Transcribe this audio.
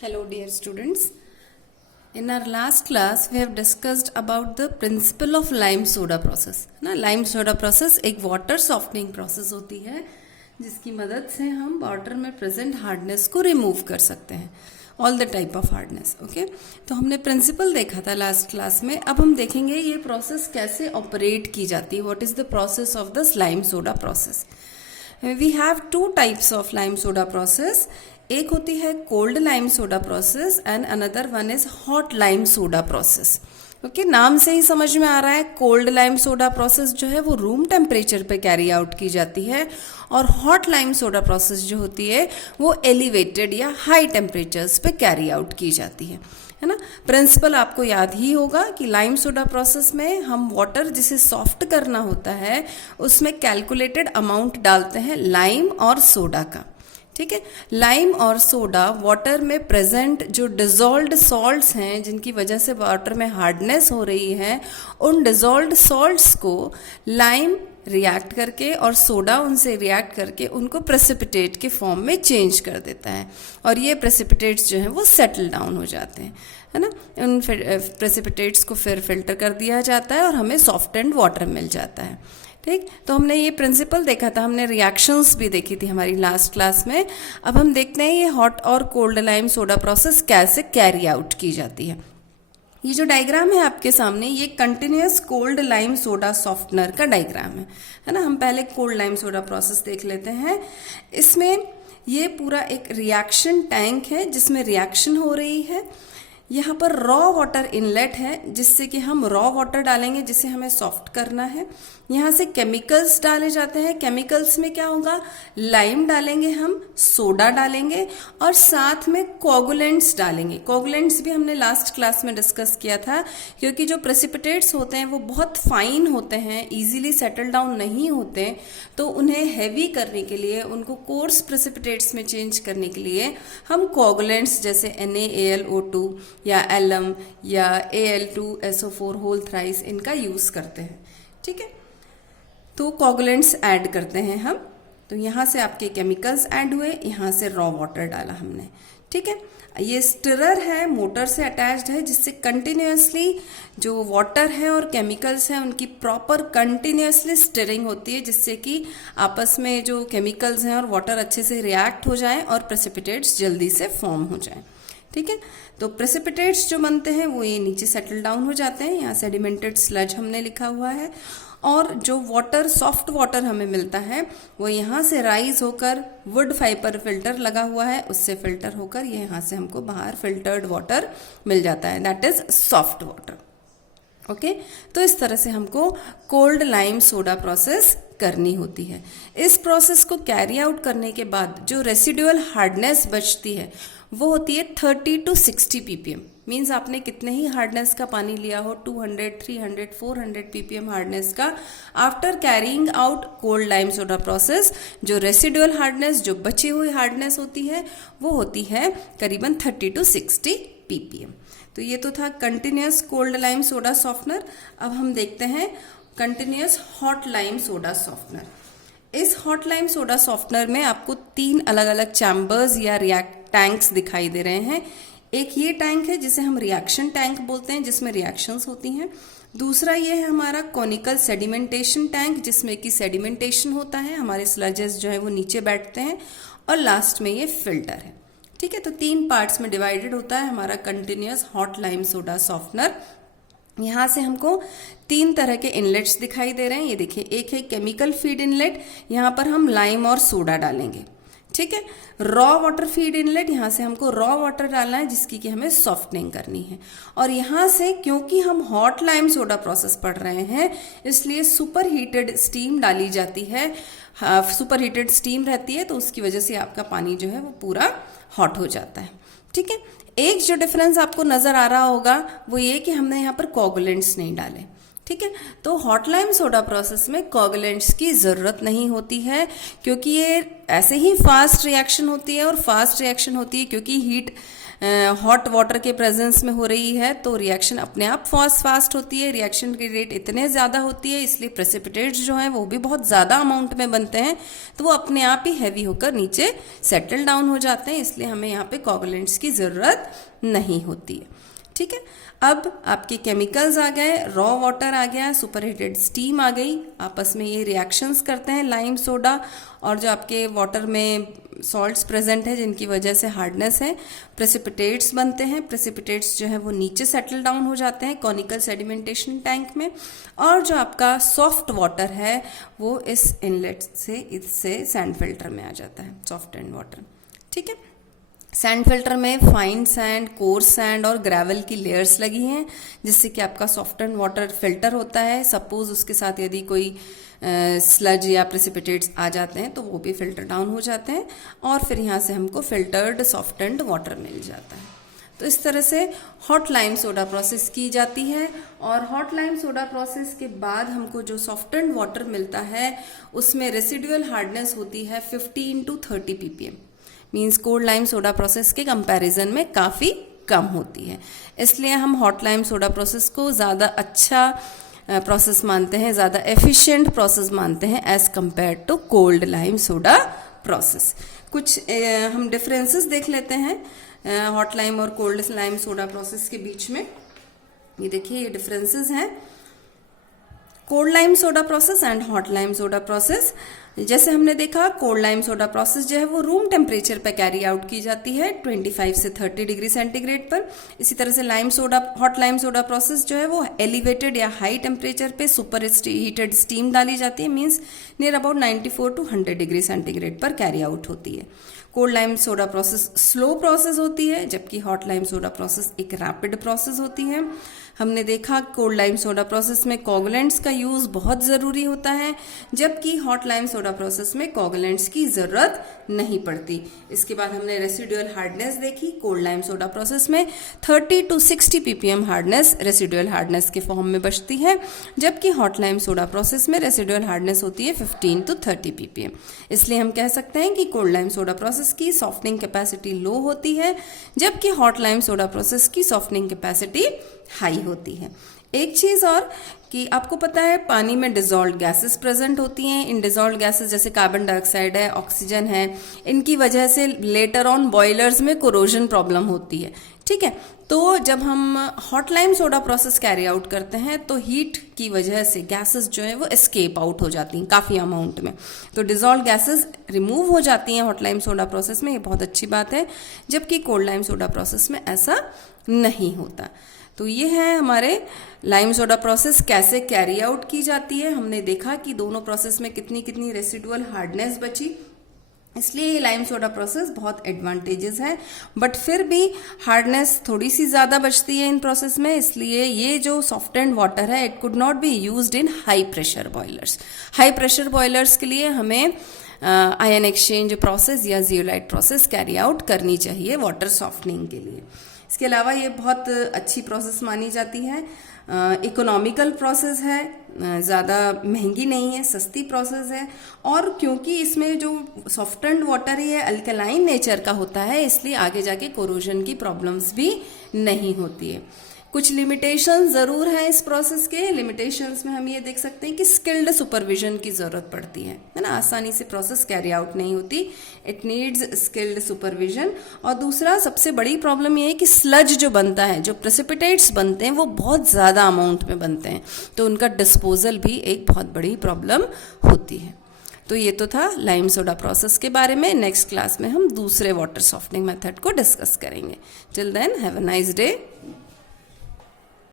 Hello dear students. In our last class we have discussed about the principle of lime soda process. ना lime soda process एक water softening process होती है जिसकी मदद से हम वाटर में प्रेजेंट हार्डनेस को रिमूव कर सकते हैं, all the type of hardness. Okay, तो हमने प्रिंसिपल देखा था लास्ट क्लास में. अब हम देखेंगे ये प्रोसेस कैसे ऑपरेट की जाती है. What is the process of the lime soda process. We have two types of lime soda process. एक होती है cold lime soda process and another one is hot lime soda process. Okay, नाम से ही समझ में आ रहा है कोल्ड लाइम सोडा प्रोसेस जो है वो रूम टेम्परेचर पे कैरी आउट की जाती है और हॉट लाइम सोडा प्रोसेस जो होती है वो एलिवेटेड या हाई टेम्परेचर्स पे कैरी आउट की जाती है ना. प्रिंसिपल आपको याद ही होगा कि लाइम सोडा प्रोसेस में हम वाटर जिसे सॉफ्ट करना होता है उसमें कैलकुलेटेड अमाउंट डालते हैं लाइम और सोडा का. ठीक है, लाइम और सोडा वाटर में प्रेजेंट जो डिजोल्व्ड सॉल्ट्स हैं जिनकी वजह से वाटर में हार्डनेस हो रही है, उन डिजोल्व्ड सॉल्ट्स को लाइम रिएक्ट करके और सोडा उनसे रिएक्ट करके उनको प्रेसिपिटेट के फॉर्म में चेंज कर देता है और ये प्रेसिपिटेट्स जो हैं वो सेटल डाउन हो जाते हैं, है ना. उन प्रेसिपिटेट्स को फिर फिल्टर कर दिया जाता है और हमें सॉफ्ट एंड वाटर मिल जाता है. ठीक, तो हमने ये प्रिंसिपल देखा था, हमने रिएक्शंस भी देखी थी हमारी लास्ट क्लास में. अब हम देखते हैं ये हॉट और कोल्ड लाइम सोडा प्रोसेस कैसे कैरी आउट की जाती है. ये जो डायग्राम है आपके सामने ये continuous cold lime soda softener का डायग्राम है ना. हम पहले कोल्ड लाइम सोडा प्रोसेस देख लेते हैं. इसमें ये पूरा एक रिएक्शन टैंक है जिसमें रिएक्शन हो रही है. यहाँ पर रॉ वाटर इनलेट है जिससे कि हम रॉ वाटर डालेंगे जिसे हमें सॉफ्ट करना है. यहाँ से केमिकल्स डाले जाते हैं. केमिकल्स में क्या होगा, लाइम डालेंगे, हम सोडा डालेंगे और साथ में कोगुलेंट्स डालेंगे. कोगुलेंट्स भी हमने लास्ट क्लास में डिस्कस किया था क्योंकि जो प्रेसिपिटेट्स होते हैं वो बहुत फाइन होते हैं, इजीली सेटल डाउन नहीं होते, तो उन्हें हैवी करने के लिए, उनको कोर्स प्रेसिपिटेट्स में चेंज करने के लिए हम कोगुलेंट्स जैसे NaAlO2 या एलम या Al2SO4 होल थ्राइस इनका यूज करते हैं. ठीक है, तो कोगुलेंट्स ऐड करते हैं हम. तो यहाँ से आपके केमिकल्स ऐड हुए, यहाँ से रॉ वाटर डाला हमने. ठीक है, ये स्टिरर है, मोटर से अटैच्ड है जिससे कंटिन्यूअसली जो वाटर है और केमिकल्स हैं उनकी प्रॉपर कंटिन्यूअसली स्टिरिंग होती है जिससे कि आपस में जो केमिकल्स हैं और वाटर अच्छे से रिएक्ट हो जाएं और प्रेसिपिटेट्स जल्दी से फॉर्म हो जाएं. ठीक है, तो प्रेसिपिटेट्स जो बनते हैं वो ये नीचे सेटल डाउन हो जाते हैं. यहाँ सेडिमेंटेड स्लज हमने लिखा हुआ है और जो वाटर, सॉफ्ट वाटर हमें मिलता है वो यहाँ से राइज होकर वुड फाइबर फिल्टर लगा हुआ है, उससे फिल्टर होकर ये यहाँ से हमको बाहर फिल्टर्ड वाटर मिल जाता है, that is soft water. Okay, तो इस तरह से हमको कोल्ड लाइम सोडा प्रोसेस करनी होती है. इस प्रोसेस को कैरी आउट करने के बाद जो रेसिडुअल हार्डनेस बचती है वो होती है 30 to 60 ppm. मीन्स आपने कितने ही हार्डनेस का पानी लिया हो, 200, 300, 400 ppm हार्डनेस का, after carrying out cold lime soda process जो रेसिडुअल हार्डनेस, जो बची हुई हार्डनेस होती है वो होती है करीबन 30 to 60 ppm. तो ये तो था continuous cold lime soda softener. अब हम देखते हैं continuous hot lime soda softener. इस हॉट लाइम सोडा सॉफ्टनर में आपको 3 अलग अलग चैम्बर्स या रिएक्ट टैंक्स दिखाई दे रहे हैं. एक ये टैंक है जिसे हम रिएक्शन टैंक बोलते हैं जिसमें रिएक्शंस होती हैं. दूसरा ये है हमारा कॉनिकल सेडिमेंटेशन टैंक जिसमें कि सेडिमेंटेशन होता है, हमारे स्लजेस जो है वो नीचे बैठते हैं. और लास्ट में ये फिल्टर है. ठीक है, तो 3 पार्ट्स में डिवाइडेड होता है हमारा continuous hot lime soda softener. यहाँ से हमको 3 तरह के इनलेट्स दिखाई दे रहे हैं. ये देखिए, एक है केमिकल फीड इनलेट, यहाँ पर हम लाइम और सोडा डालेंगे. ठीक है, रॉ वाटर फीड इनलेट, यहाँ से हमको रॉ वाटर डालना है जिसकी कि हमें सॉफ्टनिंग करनी है. और यहाँ से क्योंकि हम हॉट लाइम सोडा प्रोसेस पढ़ रहे हैं इसलिए सुपर हीटेड स्टीम डाली जाती है. सुपर हीटेड स्टीम रहती है तो उसकी वजह से आपका पानी जो है वो पूरा हॉट हो जाता है. ठीक है, एक जो डिफरेंस आपको नजर आ रहा होगा वो ये कि हमने यहाँ पर कोगुलेंट्स नहीं डाले. ठीक है। तो हॉट लाइम सोडा प्रोसेस में कोगुलेंट्स की ज़रूरत नहीं होती है, क्योंकि ये ऐसे ही फास्ट रिएक्शन होती है, और फास्ट रिएक्शन होती है क्योंकि हीट हॉट वाटर के प्रेजेंस में हो रही है, तो रिएक्शन अपने आप फास्ट होती है, रिएक्शन की रेट इतने ज़्यादा होती है, इसलिए प्रेसिपिटेट्स जो हैं वो भी बहुत ज़्यादा अमाउंट में बनते हैं, तो वो अपने आप ही हैवी होकर नीचे सेटल डाउन हो जाते हैं, इसलिए हमें यहाँ पे कोगुलेंट्स की ज़रूरत नहीं होती है। ठीक है। अब आपके केमिकल्स आ गए, रॉ वाटर आ गया, सुपरहीटेड स्टीम आ गई, आपस में ये रिएक्शंस करते हैं लाइम सोडा और जो आपके वाटर में सॉल्ट्स प्रेजेंट है जिनकी वजह से हार्डनेस है, प्रेसिपिटेट्स बनते हैं। प्रेसिपिटेट्स जो है वो नीचे सेटल डाउन हो जाते हैं कॉनिकल सेडिमेंटेशन टैंक में, और जो आपका सॉफ्ट वाटर है वो इस इनलेट से इससे सैंड फिल्टर में आ जाता है, सॉफ्ट एंड वाटर। ठीक है। सैंड फिल्टर में फाइन सैंड, कोर्स सैंड और ग्रेवल की लेयर्स लगी हैं, जिससे कि आपका सॉफ्ट एंड वाटर फिल्टर होता है। सपोज उसके साथ यदि कोई स्लज या प्रेसिपिटेट्स आ जाते हैं तो वो भी फिल्टर डाउन हो जाते हैं, और फिर यहाँ से हमको फिल्टर्ड सॉफ्ट एंड वाटर मिल जाता है। तो इस तरह से हॉट लाइम सोडा प्रोसेस की जाती है, और हॉट लाइम सोडा प्रोसेस के बाद हमको जो सॉफ्ट एंड वाटर मिलता है उसमें रेसिडुअल हार्डनेस होती है 15 to 30 ppm, means cold lime soda process के कंपैरिजन में काफ़ी कम होती है। इसलिए हम हॉट लाइम सोडा प्रोसेस को ज़्यादा अच्छा प्रोसेस मानते हैं, ज़्यादा एफिशिएंट प्रोसेस मानते हैं as compare to cold lime soda process. कुछ हम डिफरेंसेस देख लेते हैं हॉट लाइम और कोल्ड लाइम सोडा प्रोसेस के बीच में। ये देखिए, ये डिफरेंसेस हैं cold lime soda process and hot lime soda process. जैसे हमने देखा, कोल्ड लाइम सोडा प्रोसेस जो है वो रूम टेम्परेचर पर कैरी आउट की जाती है 25 से 30 डिग्री सेंटीग्रेड पर। इसी तरह से हॉट लाइम सोडा प्रोसेस जो है वो एलिवेटेड या हाई टेम्परेचर पे सुपर हीटेड स्टीम डाली जाती है, means near about 94 to 100 degree centigrade पर कैरी आउट होती है। Cold lime soda process slow process होती है, जबकि हॉट लाइम सोडा प्रोसेस एक रैपिड प्रोसेस होती है। हमने देखा कोल्ड लाइम सोडा प्रोसेस में कोगुलेंट्स का यूज बहुत ज़रूरी होता है, जबकि हॉट लाइम सोडा प्रोसेस में कोगुलेंट्स की ज़रूरत नहीं पड़ती। इसके बाद हमने रेसिडुअल हार्डनेस देखी। कोल्ड लाइम सोडा प्रोसेस में 30 to 60 ppm hardness residual hardness के फॉर्म में बचती है, जबकि हॉट लाइम सोडा प्रोसेस में रेसिडुअल हार्डनेस होती है 15 to 30 ppm। इसलिए हम कह सकते हैं कि कोल्ड लाइम सोडा प्रोसेस की सॉफ्टनिंग कैपेसिटी लो होती है, जबकि हॉट लाइम सोडा प्रोसेस की सॉफ्टनिंग कैपेसिटी हाई होती है। एक चीज और कि आपको पता है पानी में डिजॉल्व गैसेस प्रेजेंट होती हैं। इन डिजॉल्व गैसेस जैसे कार्बन डाइऑक्साइड है, ऑक्सीजन है, इनकी वजह से लेटर ऑन बॉयलर्स में कोरोजन प्रॉब्लम होती है। ठीक है। तो जब हम hot lime soda process carry out करते हैं तो हीट की वजह से गैसेस जो है वो एस्केप आउट हो जाती हैं काफ़ी अमाउंट में, तो डिजॉल्व गैसेस रिमूव हो जाती हैं हॉट लाइम सोडा प्रोसेस में। ये बहुत अच्छी बात है, जबकि कोल्ड लाइम सोडा प्रोसेस में ऐसा नहीं होता। तो ये है हमारे लाइम सोडा प्रोसेस कैसे कैरी आउट की जाती है। हमने देखा कि दोनों प्रोसेस में कितनी कितनी रेसिडुअल हार्डनेस बची, इसलिए ये लाइम सोडा प्रोसेस बहुत एडवांटेजेस है। बट फिर भी हार्डनेस थोड़ी सी ज़्यादा बचती है इन प्रोसेस में, इसलिए ये जो सॉफ्ट एंड वाटर है it could not be used in high pressure boilers. High pressure boilers के लिए हमें आयन एक्सचेंज प्रोसेस या जियोलाइट प्रोसेस कैरी आउट करनी चाहिए वाटर सॉफ्टनिंग के लिए। इसके अलावा ये बहुत अच्छी प्रोसेस मानी जाती है, इकोनॉमिकल प्रोसेस है, ज़्यादा महंगी नहीं है, सस्ती प्रोसेस है, और क्योंकि इसमें जो सॉफ्ट एंड वाटर ही है अल्कलाइन नेचर का होता है, इसलिए आगे जाके कोरोजन की प्रॉब्लम्स भी नहीं होती है। कुछ लिमिटेशंस ज़रूर हैं इस प्रोसेस के। लिमिटेशंस में हम ये देख सकते हैं कि स्किल्ड सुपरविजन की ज़रूरत पड़ती है ना, आसानी से प्रोसेस कैरी आउट नहीं होती, इट नीड्स स्किल्ड सुपरविजन। और दूसरा सबसे बड़ी प्रॉब्लम ये है कि स्लज जो बनता है, जो प्रेसिपिटेट्स बनते हैं वो बहुत ज़्यादा अमाउंट में बनते हैं, तो उनका डिस्पोजल भी एक बहुत बड़ी प्रॉब्लम होती है। तो ये तो था लाइम सोडा प्रोसेस के बारे में। नेक्स्ट क्लास में हम दूसरे वाटर सॉफ्टनिंग मेथड को डिस्कस करेंगे। Till then have a nice day.